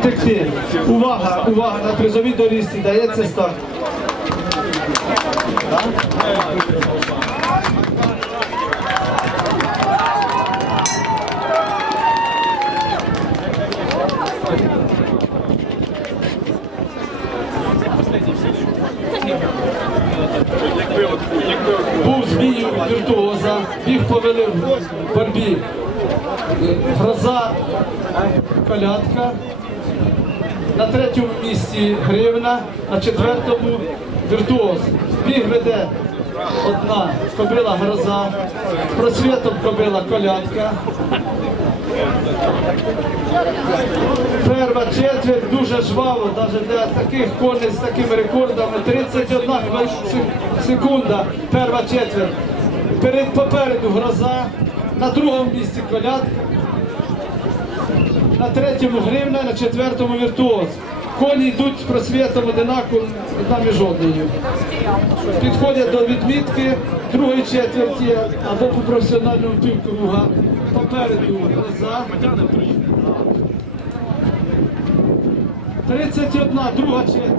втекти. Увага, увага, на призовій доріжці дається старт. Був змію віртуоза, біг повели в борьбі. Гроза колядка. На третьому місці гривна, на четвертому віртуоз. Біг веде одна кобила гроза, просвітом кобила колядка. Перва четверть дуже жваво, навіть для таких коней з такими рекордами. 31 хвилин- секунда, перва четверть. Перед попереду гроза, на другому місці колядка, на третьому гривна, на четвертому віртуоз. Коні йдуть з просвітом одинаково, одна між одною. Підходять до відмітки другої четверті або по професіональному півкруга. Попереду гроза. 31, друга четверть.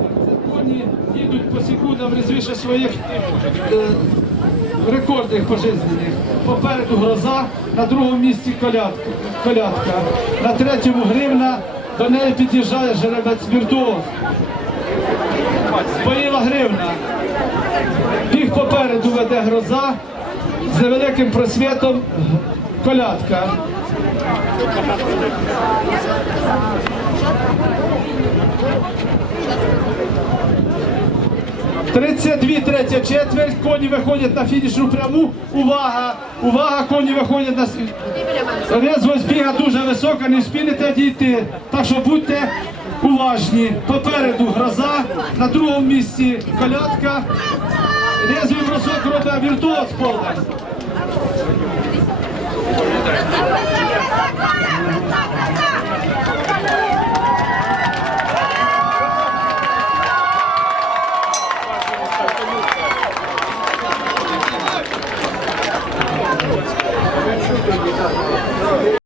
Коні їдуть по секундам різвіше своїх е, рекордних пожизнених. Попереду гроза, на другому місці колядка, на третьому гривна, до неї під'їжджає жеребець віртуоз. Поїла гривна. Біг попереду веде гроза, з невеликим просвітом колядка. Тридцять дві, третя четверть, коні виходять на фінішну пряму. Увага! Увага, коні виходять на Резвость біга дуже висока, не спіните дійти. Так що будьте уважні. Попереду гроза, на другому місці колядка. Резвий бросок робить віртуоз повний.